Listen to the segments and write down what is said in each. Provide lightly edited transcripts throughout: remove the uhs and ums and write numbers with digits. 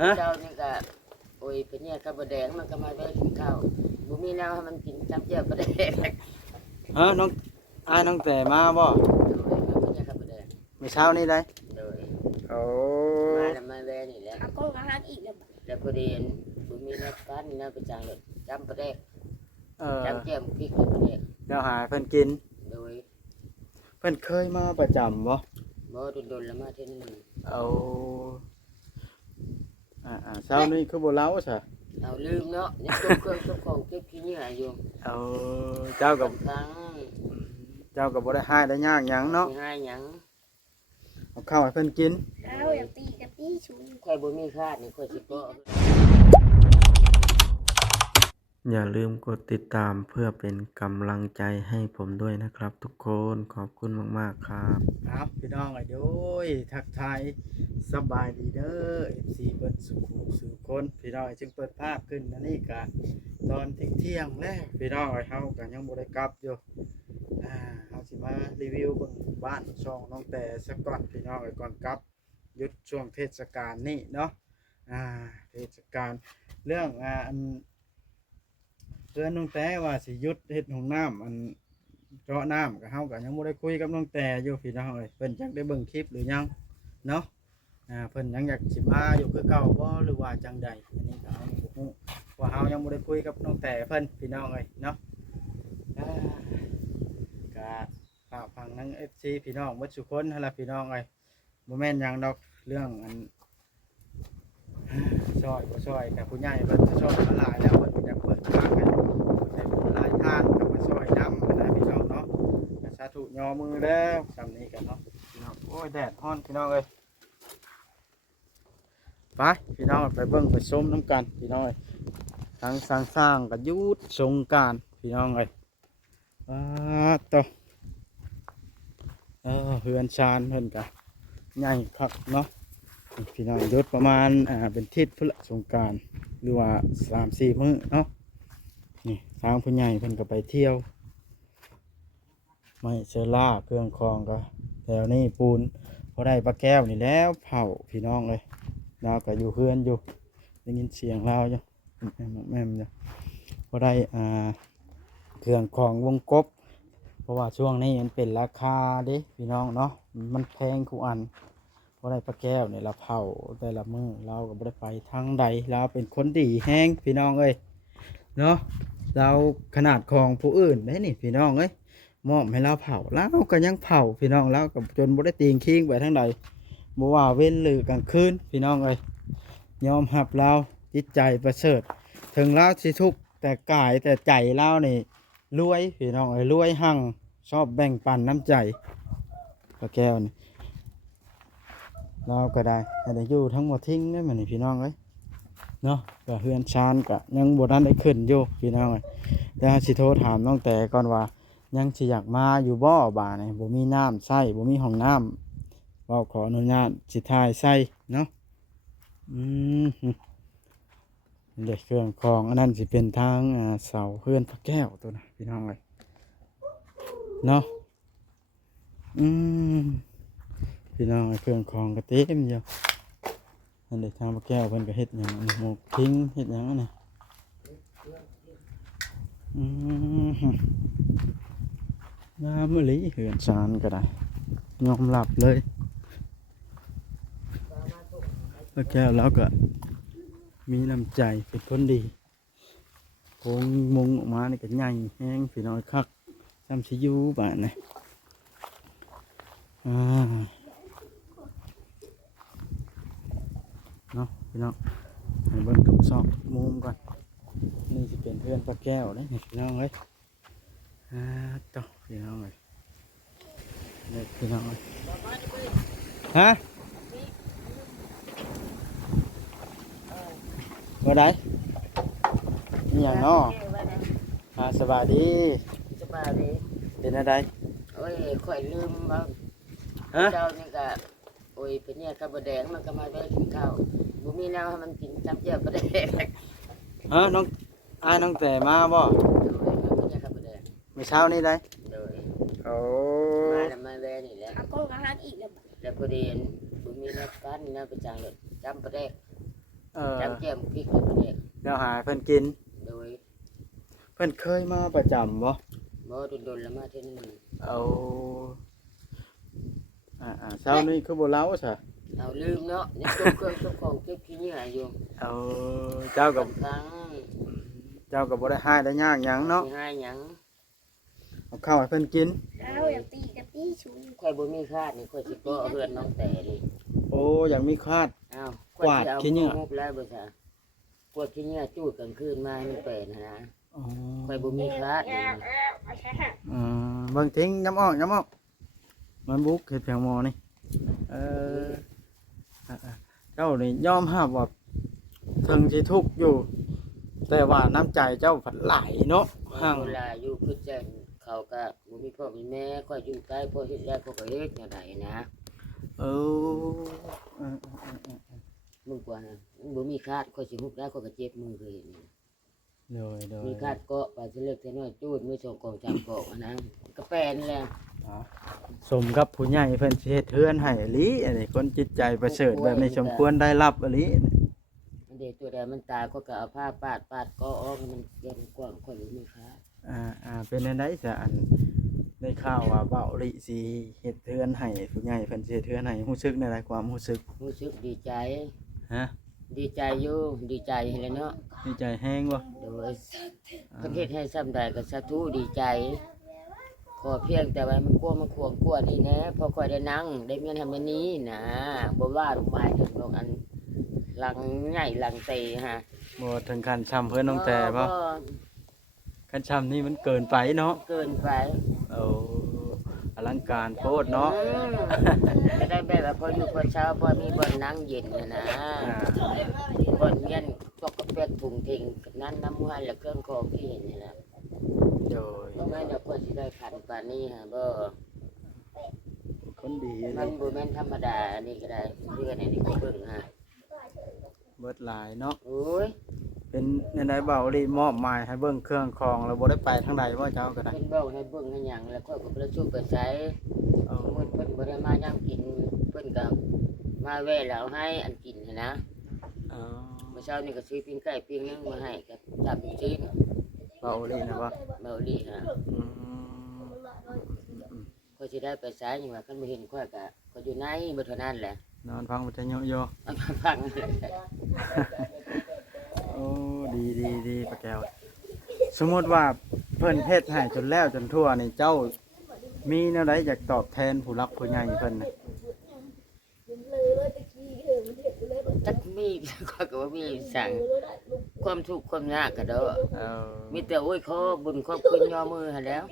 ฮะเจ้านี่ก็โอ้ยเป็นเนี่ยข้าวบดแดงมันก็มาได้กินข้าวบุมีแนวให้มันกินจำเจียวบดแดงเลยฮะน้องน้องแต่มาบ่มาเป็นเนี่ยข้าวบดแดงมื้อเช้านี้ได้โดยโอ้มาแล้วมาแวนี่แหละเอาก็อาหารอีกแล้ว แล้วพอดีบุมีแนวกันแนวไปจางเลยจำบดแดงจำเจียวพริกบดแดงเดี๋ยวหาเพิ่นกินโดยเพิ่นเคยมาประจำบ่บ่โดนๆแล้วมาเท่านึงเอาเช้านี้คือบ่เล่าซะเอาลืมเนาะยังต้มเครื่องต้มของเก็บขี้เหงื่ออยู่เอาเจ้ากับ ครั้งบ่ได้หายได้ยากหยังเนาะง่ายหยัง เอาข้าวให้เพิ่นกินเอาอยากตีกับตีชู ค่อยบ่มีคาดนี่ค่อยสิบ่ อย่าลืมกดติดตามเพื่อเป็นกำลังใจให้ผมด้วยนะครับทุกคนขอบคุณมากๆครับครับพี่น้องโดยทักทายสบายดีเด้อ FC เบิดสุขสู่คนพี่น้องจึงเปิดภาพขึ้นอันนี้ก็ตอนเที่ยงแล้วพี่น้องเฮาก็ยังบ่ได้กลับอยู่เฮาสิมารีวิวเบิ่งบ้านช่องน้องแต่สักก่อนพี่น้องก่อนกลับหยุดช่วงเทศกาลนี้เนาะเทศกาลเรื่องอันเพื่อนน้องแต่ว่าสิหยุดเฮ็ดห้องน้ำอันเจาะน้ำกับเฮาก็ยังบ่ได้คุยกับน้องแต่อยู่พี่น้องเอ้ยเพิ่นจักได้เบิ่งคลิปหรือยังเนาะเพิ่นยังอยากสิมาอยู่คือเก่าบ่หรือว่าจังใดอันนี้ก็เฮาบ่ฮู้ว่าเฮายังบ่ได้คุยกับน้องแต่เพิ่นพี่น้องเอ้ยเนาะก็ฝากฟังทั้ง FC พี่น้องเบิดทุกคนหั่นล่ะพี่น้องเอ้ยบ่แม่นหยังดอกเรื่องอันช่วยบ่ช่วยกับผู้ใหญ่เพิ่นช่วยมาหลายแล้วเพิ่นอยากเปิดทางให้ได้บุญหลายทางก็มาช่วยนำนะพี่น้องเนาะสาธุยอมือแล้วสำนี้กันเนาะพี่น้องโอ้ยแดดร้อนพี่น้องเอ้ยไปพี่น้องไปเบิ่งไปชมน้ำกันพี่น้องเอ้ยทางสร้างก็หยุดสงกรานต์พี่น้องเอ้ยต่อเฮือนชานเพิ่นก็ใหญ่คักเนาะพี่น้องหยุดประมาณเป็นทิศพุทธสงกรานต์หรือว่า 3-4 มื้อเนาะนี่ทางผู้ใหญ่เพิ่นก็ไปเที่ยวไม่เชล่าเครื่องคองก็แถวนี้ปูนพอได้ปลาแก้วนี่แล้วเผาพี่น้องเลยเราก็อยู่เพื่อนอยู่ได้ยินเสียงเราอยู่แม่อยู่พอได้เครื่องคองวงกบเพราะว่าช่วงนี้มันเป็นราคาเด้พี่น้องเนาะมันแพงทุกอันพอได้ปลาแก้วเนี่ยเราเผาแต่ละมื้อเราก็บ่ได้ไปทางใดเราเป็นคนดีแห้งพี่น้องเอ้ยเนาะเราขนาดของผู้อื่นได้นี่พี่น้องเอ้ยมอบให้เราเผาแล้วก็ยังเผาพี่น้องแล้วก็จนบ่ได้ตีงคิงไปทางใดบ่ว่าเว้นหรือกลางคืนพี่น้องเอ้ยยอมรับเราจิตใจประเสริฐถึงเราสิทุกข์แต่กายแต่ใจเรานี่รวยพี่น้องเอ้ยรวยหั่งชอบแบ่งปันน้ำใจปลาแก้วนี่เราก็ได้แต่อยู่ทั้งหมดทิ้งได้เหมือนพี่น้องเอ้ยเนาะก็เฮือนชานก็ยังบ่ทันได้ขึ้นอยู่พี่น้องเอ้ยแต่สิโทรถามน้องแต่ก่อนว่ายังสิอยากมาอยู่บ่บ่านี่บ่มีน้ำใช้บ่มีห้องน้ำเว้าขออนุญาตสิถ่ายใส่เนาะเด็กเครื่องของอันนั้นสิเป็นทางเสาเฮือนพระแก้วตัวนะพี่น้องเอ้ยเนาะพี่น้องเครื่องของก็เต็มอยู่อันเด็กทางพระแก้วเพิ่นก็เฮ็ดหยังหมกทิ้งเฮ็ดหยังนี่น้ำมะลิเหือนชานก็ได้ยอมหลับเลยพระแก้วแล้วก็มีน้ำใจเป็นคนดีโค้งมุงออกมานี่ก็ใหญ่แห้งพี่น้อยคักซ้ำชิยูบ้านนี่เนาะพี่น้องให้เบิ่งทุกซอกมุมก่อนนี่จะเป็นเพื่อนพระแก้วนะพี่น้องเอ้ยต่อพี่น้องเอ้ยนี่พี่น้องเอ้ยฮะว่าไดนี่อย่างน้อสบายดีสบายดี เป็นอะไรโอ้ยข่อยลืมว่าเจ้านี่ก็โอ้ยเป็นเนี่ยข้าวบดแดงมันก็มาได้กินข้าวบุมีแนวให้มันกินจำเจียวบดแดงน้องน้องแต่มาบ่เมื่อเช้านี้ได้โอ้มาแล้วมาแวนี่แหละเอาก็อาหารอีกแล้วแล้วพอดีบุมีแนวกันแนวไปจางเลยจำบดแดง จำแจ่มพริกกับประเด็ก แล้วหาเพิ่นกิน โดย เพิ่นเคยมาประจำบ่ บ่โดนๆแล้วมาเท่านึง เอาเช้านี้คือบ่เล้าซะ เอาลืมเนาะยังจบเครื่องจบของเก็บขี้เหงื่ออยู่ เอาเจ้ากับ ครั้ง บ่ได้ให้ได้ยากหยังเนาะ สิให้หยัง เอาข้าวให้เพิ่นกิน เอาอย่าตีกับตีชุน ข่อยบ่มีคาดนี่ข่อยสิก็เฮือนน้องแต่นี่ โอ้อยากมีคาด อ้าว กวาดขี้เหงื่อ มุกแล้วบ่ซะกวาดขี้เหงื่อจูดกลางคืนมาให้มันเป็นนะ อ๋อ ข่อยบ่มีคาดนี่ เบิ่งทิ้งย้ำออกมันบุกเฮ็ดเพียงหมอนี่เออเจ้านี่ยอมรับว่าถึงสิทุกข์อยู่ แต่ว่าน้ำใจเจ้าผัดไหลเนาะห่าง เวลาอยู่คือแจ้งเขาก็บ่มีพ่อมีแม่ข่อยอยู่ใกล้พ่อเฮ็ดแล้วพ่อก็เฮ็ดแนวใดนะ เออ มึงกว่ามึงบ่มีคาดข่อยสิฮุบแล้วข่อยก็เจ็บมือเคยเห็นนี่ โดย มีคาดเกาะไปสิเล็กสิน้อยจูดมือสองกองจำเกาะนะก็แปลนแหละ สมกับผู้ใหญ่เพิ่นสิเฮ็ดเฮือนให้อีหลีอันนี้คนจิตใจประเสริฐแบบนี้สมควรได้รับอีหลี มันเด็กตัวใดมันตายก็เอาผ้าปาดเกาะออกให้มันเกินกว้างข่อยบ่มีคาด เป็นจังได๋ซะอันได้ข่าวว่าเบ้าลิสิเฮ็ดเฮือนให้ผู้ใหญ่เพิ่นสิเฮ็ดเฮือนให้รู้สึกในหลายความรู้สึก รู้สึกดีใจ ฮะ ดีใจอยู่ดีใจให้เลยเนาะ ดีใจแฮงบ่ โดยประเทศให้ซ้ำใดก็สาธุดีใจ ขอเพียงแต่ว่ามันกลัวมันควงกลัวนี่แน่พอค่อยได้นั่งได้เมียนทำอันนี้นะบ่ว่าลงมาถึงตรงอันหลังใหญ่หลังเตฮะ บ่ถึงขั้นช้ำเพิ่นน้องแต่บ่ขั้นช้ำนี่มันเกินไปเนาะ เกินไป เอาอลังการโพดเนาะ จะได้แบบว่าพออยู่พอเช้าพอมีบ่อนนั่งเย็นนะบ่อนเมียนตกกระเปียกถุงทิ้งนั้นน้ำมันและเครื่องของที่เห็นนี่แหละ โดย บ่แม่นว่าเพิ่นสิได้ขันปานนี้ฮะบ่ คนดี มันบ่แม่นธรรมดาอันนี้ก็ได้เพื่อนอันนี้ก็เบิ่งฮะ เบิดหลายเนาะ โอ้ย เป็นในใดเบาลิมอบหมายให้เบิ่งเครื่องคองแล้วบ่ได้ไปทางใดบ่เจ้าก็ได้ เพิ่นเว้าให้เบิ่งให้หยังแล้วก็บ่ได้สู้ไปใช้ เอา สมมุติเพิ่นบ่ได้มาย่ํกินเพิ่นก็มาแวะแล้วให้อันกินหั้นนะ เอา เมื่อเช้านี่ก็ซื้อปิ้งไก่ปิ้งนึงมาให้ก็จับชิ้น เบาลินะบ่ เบาลีฮะ อืม ก็สิได้ไปใช้หยังว่าคันบ่เห็นค่อยก็อยู่ในบ่เท่านั้นแหละ นอนฟังวิทยุอยู่ เอามาฟังนั่นแหละ โอ้ดีป้าแก้ว สมมุติว่าเพิ่นเฮ็ดให้จนแล้วจนทั่วนี่เจ้ามีแนวใดอยากตอบแทนผู้รักผู้ใหญ่เพิ่นน่ะ จักมีข้อยก็บ่มีสั่งความทุกข์ความยากก็เด้อ เอา มีแต่โอ้ยขอบุญขอบคุณย่อมือหั่นแหล้ว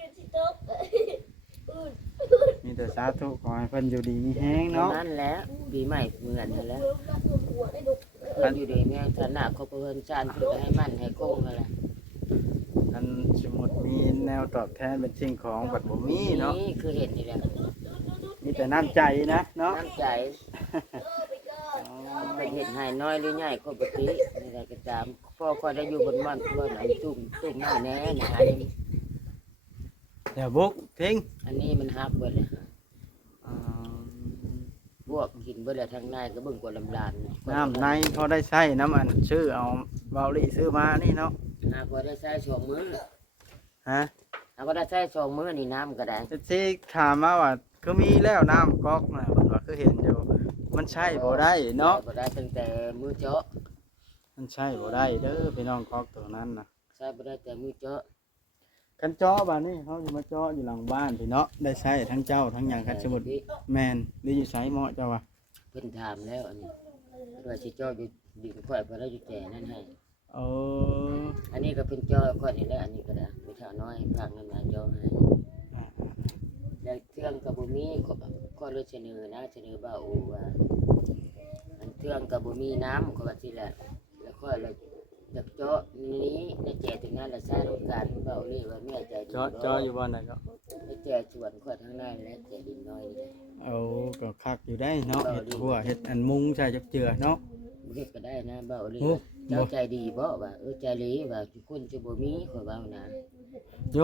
มีแต่สาธุขอให้เพิ่นอยู่ดีมีแฮง เท่า เนาะ นั้นแหละปีใหม่เหมือนหั่นแหล้วเพิ่นอยู่ดีแม่ฐานะเขาเพิ่นชาญเพิ่นก็ให้มั่นให้คงนั่นแหละ อันสมมุติมีแนวตอบแทนเป็นสิ่งของบัดบ่มีเนาะ นี่คือเห็นนี่แหละ มีแต่น้ำใจนะเนาะ น้ำใจเป็นเห็นให้น้อยหรือใหญ่ก็ปกตินี่แหละก็ตามพ่อคอยได้อยู่บนบ้านบนไอ้ตุ่มน้อยแน่นะอันนี้ เดี๋ยวบุกทิ้ง อันนี้มันฮับเบิดเลย อ่า พวกกินเบิดแล้วทางในก็เบิ่งกว่าลำลาน น้ำในพอได้ใช้น้ำอันชื่อเอาเบาลิซื้อมานี่เนาะ พอได้ใช้สองมื้อ ฮะ พอได้ใช้สองมื้อนี่น้ำก็ได้ ที่ถามมาว่าคือมีแล้วน้ำก๊อกนะเพิ่นว่าคือเห็นอยู่มันใช่บ่ได้เนาะ บ่ได้ตั้งแต่มื้อเจาะ มันใช่บ่ได้เด้อพี่น้องก๊อกตัวนั้นนะ ใช้บ่ได้แต่มื้อเจาะ คันเจาะบ้านนี้เขาจะมาเจาะอยู่หลังบ้านพี่เนาะได้ใช้ทั้งเจ้าทั้งหยังคันสมุดแมนหรืออยู่ไสเหมาะเจ้าว่า เพิ่นถามแล้วอันนี้ว่าสิเจาะอยู่ดินข่อยบ่ได้อยู่แก่นั่นให้ เออ อันนี้ก็เพิ่นเจาะข่อยนี่แหละอันนี้ก็ได้มีเท่าน้อยพักนั้นมาเจาะให้ แล้วเทื่องกับบุมีข้อเลยเสนอนะเสนอบ่าวอูว่าอันเทื่องกับบุมีน้ำก็ว่าสิแหละแล้วข้อเลยอยากเจาะนี้ในแจถึงนั้นและใช้รถการบ่าวนี่ว่าแม่ใจดี เจาะอยู่บ้านไหนก็ ในแจสวนข้อทางนั้นและแจดินน้อยนี่ เอาก็คักอยู่ได้เนาะเฮ็ดหัวเฮ็ดอันมุงใช่จักเจือเนาะ เฮ็ดก็ได้นะบ่าวนี่ โอ้ เจ้าใจดีบ่ว่าใจดีว่าทุกคนจะบ่มีข้อยว่านะ โย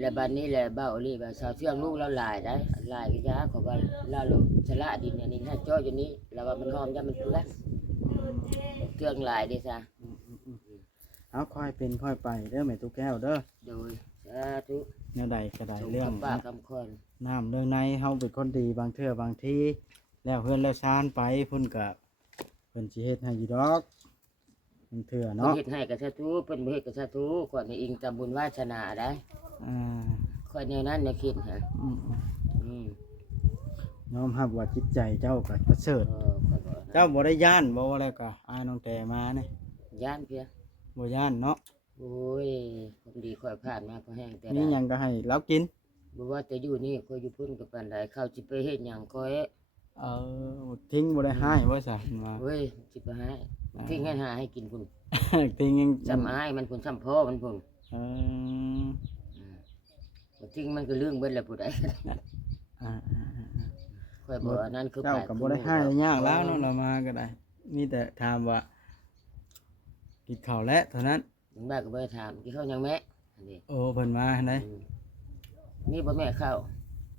และบัดนี้แหละบ่าวนี่ว่าชาวเทื่องลูกเราหลายได้หลายก็ยาขอยว่าลาลชะละดินอันนี้ถ้าเจาะอยู่นี้แล้วว่ามันหอมยามมันเปื้อน เทืองหลายเด้ซะ เอาค่อยเป็นค่อยไปเด้อแม่ตุ๊กแก้วเด้อ โดยสาธุ แนวใดก็ได้ สม เรื่อง คำปากคำคอน น้ำเรื่องในเฮาเป็นคนดีบางเทื่อบางทีแล้วเพื่อนแล้วชานไปเพิ่นก็เพิ่นสิเฮ็ดให้อยู่ดอกบางเทื่อ เพิ่น เนาะ เฮ็ดให้กับสาธุเพิ่นบ่เฮ็ดกับสาธุขอยนี่อิงตามบุญวาสนาได้ อ่า ขอยแนวนั้นแนวคิดฮะ อืม อืม ยอมรับว่าจิตใจเจ้าก็ประเสริฐ ข้อยบ่ เจ้าบ่ได้ย่านบ่ว่าแล้วก็อายน้องแต่มานี่ ย่านเพีย บ่ย่านเนาะ โอ้ยความดีข่อยผ่านมาพอแห้งแต่ มี ละ หยังก็ให้เรากิน บ่ว่าแต่อยู่นี่ข่อยอยู่พุ่นกับปานใดเข้าสิไปเฮ็ดหยังข่อย เออทิ้งบ่ได้ให้ว่าซะมา เว้ยสิไปหาทิ้งให้หาให้กินพุ่น ทิ้งยัง จำอ้ายมันพุ่นซ้ำพ่อมันพุ่น เออ บ่ทิ้งมันก็เรื่องเบิดแล้วผู้ใด อ่า ข่อยบ่อันนั้นคือ เจ้าก็บ่ได้ให้ยากแล้วเนาะเรามาก็ได้ มีแต่ถามว่ากินข้าวแล้วเท่านั้น ถึงบ้านก็บ่ได้ถามกินข้าวยังแม่อันนี้ โอ้เพิ่นมาไหน นี่บ่แม่ข้าว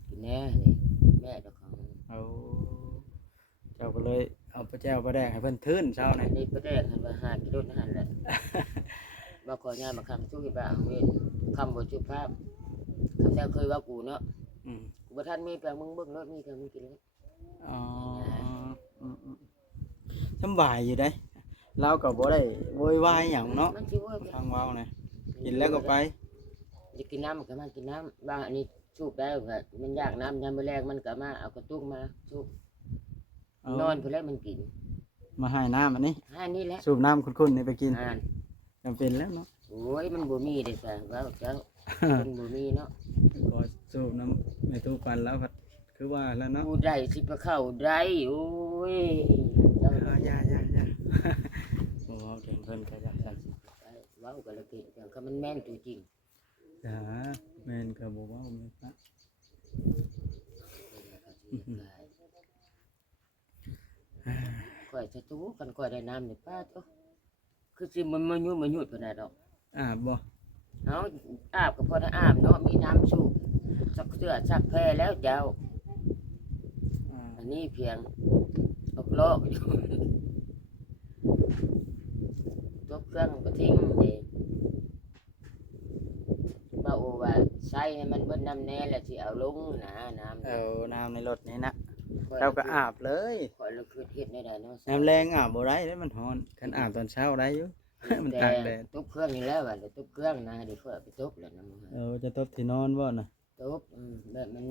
กินแน่นี่แม่เจ้าของ เอาเจ้าก็เลยเอาปลาแจ้วปลาแดงให้เพิ่นทื่นเช้า อั นี่ นนี้ประแดกหันว่า5กิโลนั่นแหละบ่ขอยามมาคำสู้อีบ้าเว้ยคำบ่สุภาพคำแท้เคยว่ากูเนาะ อืม กูบ่ทันมีแปลงมึงเบิ่งรถมีแปลงมึงกินเลย อ๋อสำบายอยู่ได้เราก็บ่ได้โวยวายหยังเนาะ มันสิว่า ทางเว้านี่กินแล้วก็ไป จะกินน้ำก็มากินน้ำบางอันนี้สูบได้ก็มันยากน้ำยามมื้อแรกมันก็มาเอากระตุกมาสูบ เอา นอนเพิ่นแล้วมันกิน มาให้น้ำอันนี้ หานี่แหละ สูบน้ำคุ้นๆนี่ไปกิน อ่าน จำเป็นแล้วเนาะ โอ้ยมันบ่มีเด้ซะเว้าเจ้ามันบ่มีเนาะ ก็สูบน้ำไม่ทุกปันแล้วก็คือว่าแล้วเนาะ กูได้สิไปเข้าได้โอ้ยเจ้า อย่าโอ้เก่งเพิ่นก็อยากสั่น เว้าก็ละเก่งจังก็มันแม่นตัวจริง จ้าแม่นก็บ่เว้าแม่นนะ ข่อยจะตู้กันข่อยได้น้ำนี่ป้าโตคือสิมันมายุ่มาหยุดปานใดดอก อาบบ่ เอาอาบก็พอได้อาบเนาะมีน้ำสูบสักเสื้อสักแพรแล้วเจ้า อ่า อันนี้เพียงตกโลกอยู่ตกเครื่องก็ทิ้งเองบ่าโอว่าใช้ให้มันเบิดน้ำแน่แล้วสิเอาลงนะน้ำ เอาน้ำในรถนี่นะเราก็อาบเลย ข่อยละคือเฮ็ดได้ได้เนาะ น้ำแรงอาบบ่ได้เด้อมันร้อนคันอาบตอนเช้าได้อยู่ มันตากแดด ตุบเครื่องนี่แล้วว่าเดี๋ยวตุบเครื่องนะเดี๋ยวข่อยเอาไปตุบแล้วน้ำมัน จะตบที่นอนบ่น่ะ ตุบแบบมัน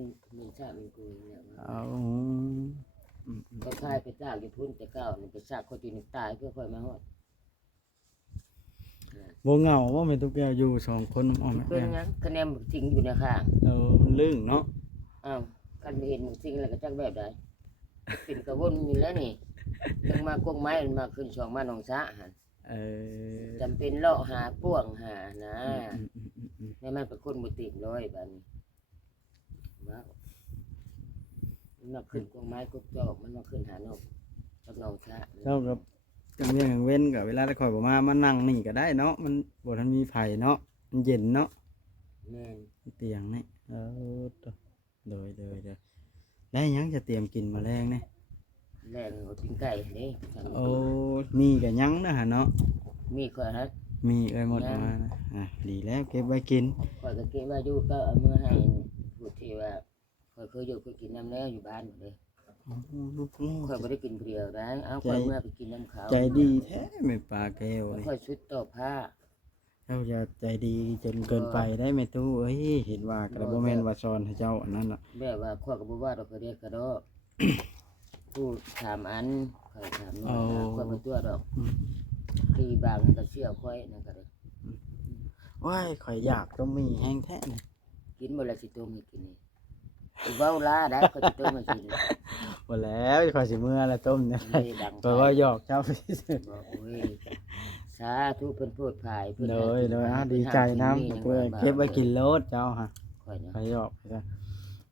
ชาติมันกุยเนี่ย เอาอืม ก็คายไปซากอยู่พุ่นแต่เก่านี่ไปซากคนที่นี่ตายเพื่อค่อยมาฮอด บ่เหงาบ่แม่นตุ๊กแกอยู่สองคนอ้อม เพิ่น แม่ ยังคะแนนมันทิ้งอยู่ในข้าง มันลึงเนาะ อ้าวคันบ่เห็นมันทิ้งแล้วก็จักแบบใดเป็นกระวนอยู่แล้วนี่ถึงมากงไม้มันมาขึ้นช่องมาหนองสะหั่น เออ จำเป็นเลาะหาป่วงหานะ อืม ในมันเป็นคนบ่ติดร้อยบัดนี้ว้าวมันมาขึ้นกงไม้กกจอกมันมาขึ้นหานกกับหนองสะ เจ้ากับจังเวียงกลางเว้นกับเวลาได้ข่อยบ่มานั่งนี่ก็ได้เนาะมันบ่ทันมีไผเนาะมันเย็นเนาะ แม่น เตียงนี่ตัวโดยแล้วยังจะเตรียมกินแมลงนี่ แรงเอาปิ้งไก่นี่ทำ โอ้มีก็ยังนะฮะเนาะ มีข่อยฮะ มีเอ้ยหมดมานะดีแล้วเก็บไว้กิน ข่อยก็เก็บไว้อยู่ก็เอามือให้พูดที่ว่าข่อยเคยอยู่เคยกินน้ำแล้วอยู่บ้านหมดเลยข่อยบ่ได้กินผู้เดียวได้เอาข่อยเมื่อไปกินน้ำเขา ใจดีแท้ไม่ปลาแก้วนี่ ข่อยชุดต่อผ้า เจ้าจะใจดีจนเกินไปได้ไหมตู้เอ้ยเห็นว่าก็บ่แม่นว่าสอนให้เจ้าอันนั้นน่ะ แบบว่าข่อยก็บ่ว่าดอกข่อยเรียกกระโดดผู้ถามอันข่อยถามน้อยนะข่อยบ่ตัวดอกคือบางมันก็เชี่ยวข่อยนั่นก็ได้ ว้ายข่อยอยากต้องมีแห้งแท้นี่ กินบ่ละสิต้มให้กินนี่สิเว้าลาได้ข่อยสิต้มให้กิน บ่แล้วข่อยสิมื้อละต้มเนี่ย ไม่ดัง เพราะว่าหยอกเจ้าพี่สุด บอกโอ้ยสาธุเพิ่นพูดภายเพิ่น เลยดีใจน้ำเพื่อเก็บไว้กินโลดเจ้าฮะ ข่อยเนาะ ไปหยอกไปกัน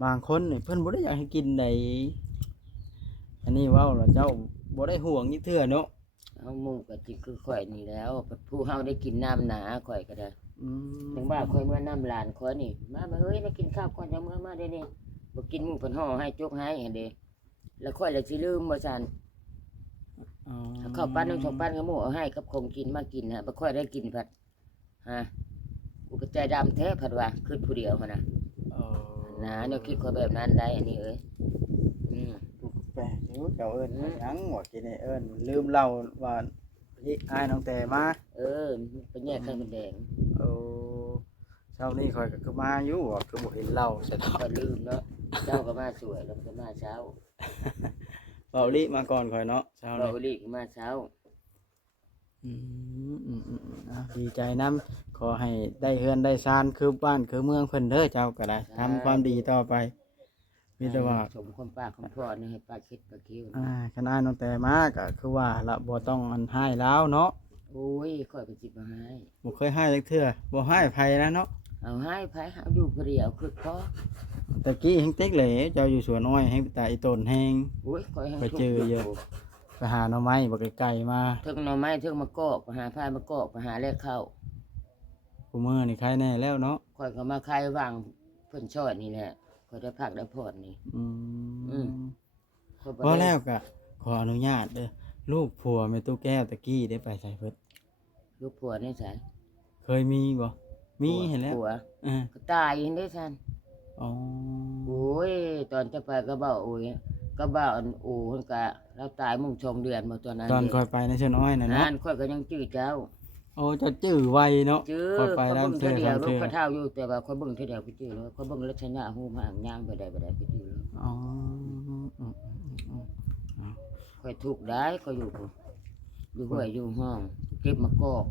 บางคนนี่เพิ่นบ่ได้อยากให้กินในอันนี้เว้าแล้วเจ้าบ่ได้ห่วงนี่เถื่อเนาะ เอาหมู่ก็จิคือข่อยนี่แล้วผู้เฮาได้กินน้ำหนาข่อยก็ได้ อืม ถึงว่าข่อยเมื่อน้ำหลานข่อยนี่มาเฮ้ยมากินข้าวก่อนจะเมื่อมาเด้นี่บ่กินหมู่เพิ่นห่อให้จกให้หั่นเด้แล้วข่อยละสิลืมว่าซั่น อ๋อ ข้าวปั้นนึง2ปั้นก็หมู่เอาให้กับคงกินมากินฮะบ่ค่อยได้กินผัดฮะกูก็ใจดำแท้ผัดว่าคือผู้เดียวหั่นน่ะ เออ นะแนวคิดคนแบบนั้นได้อันนี้เอ้ยกูแปลกอยู่เจ้าเอิ้นว่าหยังว่ากินนี่เอิ้นลืมเล่าว่าพี่อ้ายน้องแต่มา เป็นแยกไข่มันแดง โอ้เช้านี้ข่อยก็คือมาอยู่ว่าคือบ่เห็นเล่าซะดอก ก็ลืมเนาะเจ้าก็มาสวยแล้วก็มาเช้า เบาลิมาก่อนข่อยเนาะเช้า เรา นี้ ลีกมาเช้า ดีใจนํขอให้ได้เฮือนได้ซานคือบ้านคือเมืองเพิ่นเด้อเจ้าก็ได้ทำความดีต่อไปมีแต่ว่า สมคนป้าคนพ่อนี่ให้ป้าคิดป้าคิ้ว คณะน้องแต่มาก็คือว่าละบ่ต้องอันให้แล้วเนาะ โอ้ยค่อยไปจิบมาให้ บ่เคยให้จักเทื่อบ่ให้ไผนะเนาะ เอาให้ไผเอาอยู่ผู้เดียวคือพ่อ ตะกี้แฮงเต็กเหลเจ้าอยู่สวนอ้อยแฮงตาอีต้นแฮง โอ้ยค่อยให้ ไปเจอเยอะ ไปหาหน่อไม้บ่ไกลๆมา ถึงหน่อไม้ถึงมะกอกไปหาพายมะกอกไปหาแลกข้าว กูมื้อนี่ใครแน่แล้วเนาะ ค่อยก็มาขายวางเพิ่นชอดนี่แหละค่อยได้พักได้ผ่อนนี่ อื อื ม ม ค่อยบ่ พอ ได้ แล้วก็ขออนุญาตเด้อลูกผัวแม่ตู้แก้วตะกี้ได้ไปใส่เพิ่น ลูกผัวนี่ไส เคยมีบ่มีเห็นแล้ว ผัว อ่า ก็ตายเห็นได้ซั่น อ๋อ โอ้ยตอนจะไปก็เบ้าโอ้ยก็เบ้าอันโอ้เพิ่นก็เราตายมุ่งชงเดือนมาตอนนั้น ตอนค่อยไปในสวนอ้อยน่ะเนาะ นั่นค่อยก็ยังจื้อเจ้า โอ้เจะจื้อไวเนาะ จื้อ ค่อยไป ค่อย แล้ว เบิ่ง เทื่ เท่า อ เดี ส ย อ ว ง ลู เทื่อกกระเท่าอยู่แต่ว่าค่อยเบิ่งเท่าเดียวก็จื้อแล้วค่อยเบิ่งลักษณะหูหางย่างไปได้ก็จื้อแล้ว อ๋อ ค่อยถูกได้ค่อยอยู่พุ่นอยู่ห้วยอยู่ห้อง เก็บมะกอก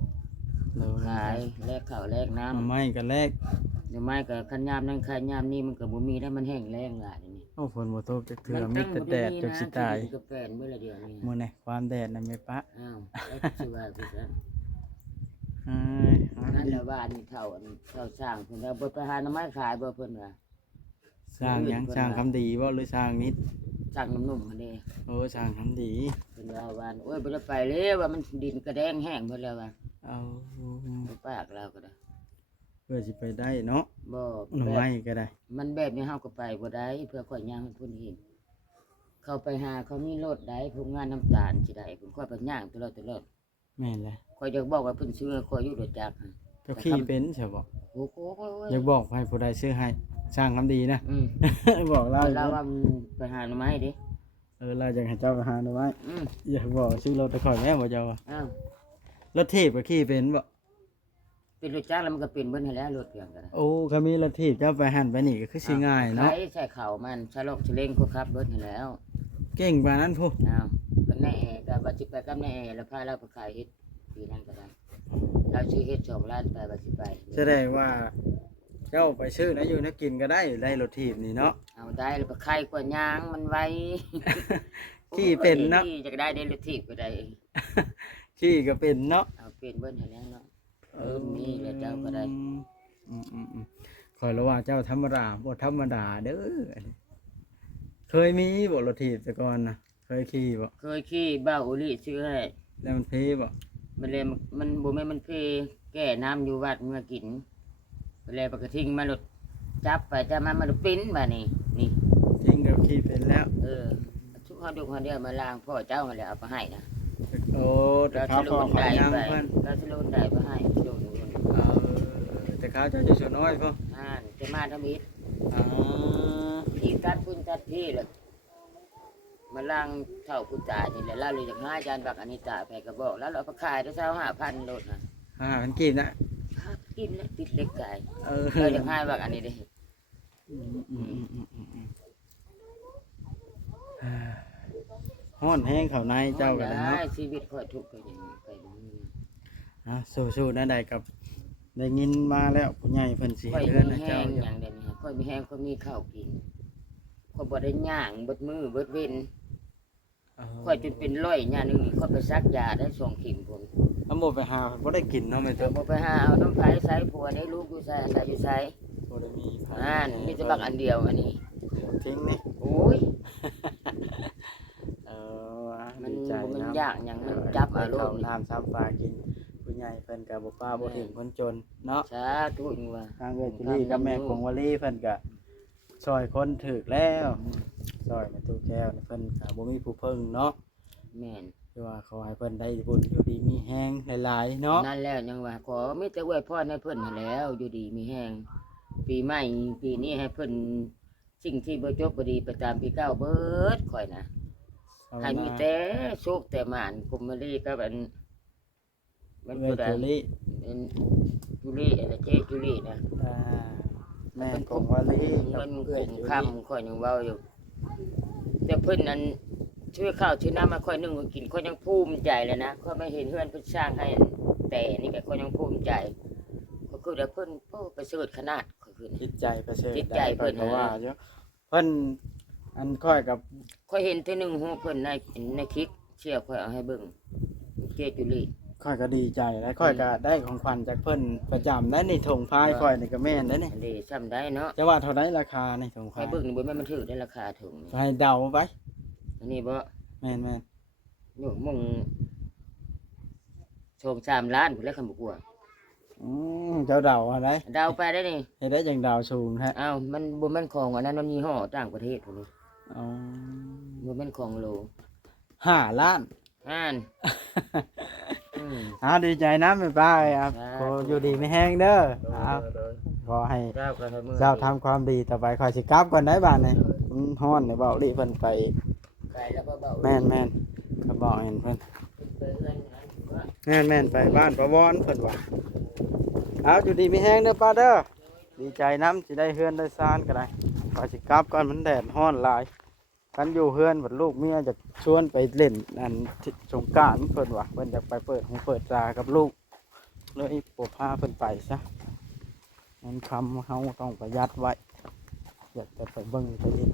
เร็ว ขายแลกข้าวแลกน้ำ มาไม่กันแรก เดี๋ยวไม้ก็คันยามนั่นคันยามนี่มันก็บ่มีได้มันแห้งแล้งหลายนี่ โอ้ฝนบ่ตกจักเทื่อมีแต่แดดจนสิตาย ก็แปลนเมื่อละเดียวนี่ มื้อนี้ความแดดน่ะแม่ปะ อ้าวแล้วสิว่าคือซั่น อ้าย นั่นแหละว่านี่เท่าอันเท่าสร้างเพิ่นเอาบ่ไปหาหน่อไม้ขายบ่เพิ่นว่า สร้างหยังสร้างคำดีบ่หรือสร้างนิด สร้างน้ำนุ่มหั่นเด้ โอ้สร้างคำดี เพิ่นว่าว่าโอ้ยบ่ได้ไปเลยว่ามันดินกระแดงแห้งเพิ่นแล้วว่า เอา บ่ปากเราก็ได้ เพื่อสิไปได้เนาะ บ่ หน่อ แบบ ไม้ก็ได้ มันแบบนี้เฮาก็ไปบ่ได้เพื่อข่อยย่างให้เพิ่นเห็นเขาไปหาเขามีรถได้พวกงานน้ำตาลสิได้เพิ่นค่อยไปย่างตลอด แม่นแหละ ข่อยอยากบอกว่าเพิ่นซื้อให้ข่อยอยู่รถจักรหั่น เจ้าขี้เป็นใช่บ่ โอ้โห อยากบอกให้ผู้ใดซื้อให้สร้างคำดีนะ อืม บอกเรา เราว่ามันไปหาหน่อไม้ดิ เราอยากให้เจ้าไปหาหน่อไม้ อืม อยากบอกซื้อรถตะข่อยแม่บ่เจ้าว่า อ้าว รถถีบก็ขี่เป็นบ่ เป็นรถจักรแล้วมันก็เป็นเบิ่นให้แล้วรถเพียงก็ได้ โอ้ก็มีรถถีบเจ้าไปหันไปนี่ก็คือสิง่ายเนาะ ใช้เข่ามันใช้ลอกใช้เล่งพวกครับเบิ่นให้แล้ว เก่งปานนั้นพุ อ้าวก็แน่ก็ว่าสิไปกับแน่แล้วพาเราไปขายเฮ็ดปีนั้นก็ได้เราซื้อเฮ็ด2ล้านไปว่าสิไป แสดงว่าเจ้าไปซื้อนะอยู่นะกินก็ได้รถถีบนี่เนาะ เอาได้แล้วไปขายกว่ายางมันไว ขี่เป็นเนาะ ขี่จะได้รถถีบก็ได้ ขี่ก็เป็นเนาะ เอาเป็นเบิ่นให้แล้วเนาะมีแล้วเจ้าก็ได้ ขอยรู้ว่าเจ้าธรรมดาบ่ธรรมดาเด้ออันนี้เคยมีบ่รถถีบแต่ก่อนนะเคยขี่บ่ เคยขี่บ้าอุลิซื้อให้ แล้วมันเพบ่ มันเลยมันบ่แม่นมันเพแก้น้ำอยู่วัดเมื่อกินไปเลยปกทิ้งมาหลดจับไปจะมาหลดปิ้นมานี่นี่ จริงก็ขี่เป็นแล้ว ทุกคนดูคนเดียวมาล้างพ่อเจ้ามาแล้วเอาไปให้นะ โอ้แต่เขาพอเขายังเพิ่น เราจะรู้ได้ไปให้ดูดู แต่เขาเจะส่วนน้อยพ่อ จะมาทำอิฐ อ๋อ ที่ตัดพุ่นตัดที่เลยมาล้างเท่าพุ่นตานี่แหละเราเลยจาก5 จานบักอันนี้ตาไปกระบอกแล้วเราไปขายได้25,000โลดนะ มันกินนะ กินแล้วติดเล็กไก่ เออ เราจาก5บักอันนี้เด้ ฮ้อนแห้งเขาในเจ้ากันเลยเนาะ ชีวิตค่อยทุกข์ก็อย่างนี้ไปบ่มี สู้ๆนั่นใดกับได้ยินมาแล้วผู้ใหญ่เพิ่นสิ ค่อย เฮือน มี นะ แห้ เจ้าง อยู่ อย่างเดียวนี้ค่อยมีแห้งค่อยมีข้าวกินค่อยบ่ได้ย่างเบิดมือเบิดเว้นค่อยจนเป็นร้อยย่างนึงนี่ค่อยไปซักยาได้2 เข็มพุ่น เอาหมดไปหาบ่ได้กินเนาะแม่ เดี๋ เจ้า ยวบ่ไปหาเอาน้ำไผใส่ผัวได้ลูกอยู่ใส่ใส่อยู่ใส่ บ่ได้มีไผ มีแต่บักอันเดียวอันนี้ ทิ้งนี่ โอ้ย มัน ดีใจ มัน นะ ยากหยังมันจับอารมณ์ น้ำซ้ำปลากินผู้ใหญ่เพิ่นก็บ่ป้าบ่ถึงคนจนเนาะ สาธุนี่ว่า ทางเอ้ยจุลีกับแม่กงวลีเพิ่นก็ช่วยคนถึกแล้วช่วยแม่ตู้แก้วนี่เพิ่นก็บ่มีผู้เพิ่งเนาะ แม่น เ คือว่าขอให้เพิ่นได้บุญอยู่ดีมีแฮงหลายๆเนาะ นั่นแล้วยังว่าขอมีแต่อวยพรให้เพิ่นหั้นแหล้วอยู่ดีมีแฮงปีใหม่ปีนี้ให้เพิ่นสิ่งที่บ่จบบ่ดีไปตามปีเก่าเบิดข่อยนะให้มีแต่โชคแต่หมานกุมมะลีกับอันมัน เว ผู้ใด จุลิ เป็นจุลีอะไรเจ๊จุลีนะ อ่าแม่ของวาลีกับ มัน เอื้อย คง จุลิ คำข่อยยังเว้าอยู่ แต่เพิ่นนั้นช่วยข้าวช่วยน้ำมาค่อยนึ่งกินค่อยยังภูมิใจเลยนะค่อยไม่เห็นเพื่อนเพิ่นสร้างให้แต่นี่ก็ค่อยยังภูมิใจก็คือเดี๋ยวเพิ่นโอ้ประเสริฐขนาดก็คือ จิตใจประเสริฐ จิตใจเพิ่น เพราะว่าเยอะเพิ่นอันค่อยกับ ค่อยเห็นเทื่อหนึงฮู้เพิ่นในคลิปเชื่อค่อยเอาให้เบิ่งเจจุลี ค่อยก็ดีใจแล้วค่อยก็ได้ของขวัญจากเพิ่นประจำได้ในถุงพายค่อยนี่ก็แม่นได้นี่ อันนี้ซ้ำได้เนาะ จะว่าเท่าไหร่ราคาในถุงพา ให้ ย เบิ่งนี่บ่แม่นมันถือได้ราคาถึง ให้เดาไป อันนี้บ่ แม่น อยู่มงโชม3ล้านพุ่นแล้วคันบ่กลัว เจ้าเดาอะไร ดาวไปได้นี่ เฮ็ดได้จังดาวสูงแท้ อ้าวมันบ่แม่นของอันนั้นมันยี่ห้อต่างประเทศพุ่นนี่ อ๋อ บ่แม่นของโล 5 ล้าน อ่านอืม ดีใจนะแม่ป้าเอ้ยครับ ครับ ขออยู่ดีไม่แห้งเด้อเอาขอให้ เจ้าก็ให้มือ เจ้าทำความดีต่อไปคอยสิกลับก่อนได้บ้านนี่มันฮ้อนเนี่ยเบาดิเพิ่นไป ไกลแล้วก็เบา แม่นก็บอกเห็นเพิ่น ไปเอื้อนนั้นว่า แม่นไปบ้านประวอนเพิ่นว่าเอาอยู่ดีไม่แห้งเด้อป้าเด้อดีใจน้ำสิได้เฮือนได้ซานก็ได้คอยสิกลับก่อนมันแดดฮ้อนหลายกันอยู่เฮือนบัดลูกเมียจะชวนไปเล่นอันที่สงกรานต์เพิ่นว่าเพิ่นอยากไปเปิดหูเปิดตากับลูกเลยบ่พาเพิ่นไปซะงั้นคำเฮาต้องประหยัดไว้อยากจะไปเบิ่งไปเล่น